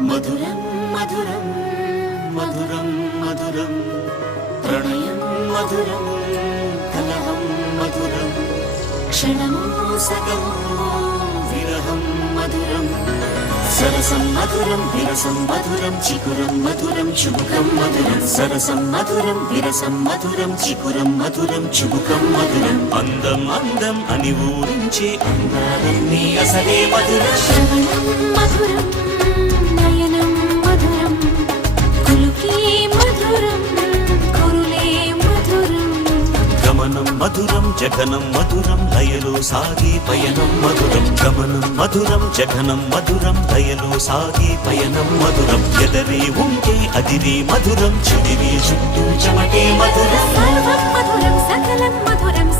మధురం మధురం మధురం మధురం ప్రణయం మధురం కలహం మధురం క్షణమో సగమో విరహం మధురం సరసం మధురం విరసం మధురం చికురం మధురం చుబుకం మధురం సరసం మధురం విరసం మధురం చికురం మధురం చుబుకం మధురం అందం అందం అని ఊరించే అందాలన్నీ అసలే మధురం శ్రవణం మధురం నయనం మధురం కులుకే మధురం కురులే మధురం గమనం మధురం జగనం మధురం లయలో సాగే పయనం మధురం గమనం మధురం జగనం మధురం లయలో సాగే పయనం మధురం ఎదరే ఉంటే అదిరే మధురం చెదిరే చుట్టూ చెమటే మధురం సర్వం మధురం సకలం మధురం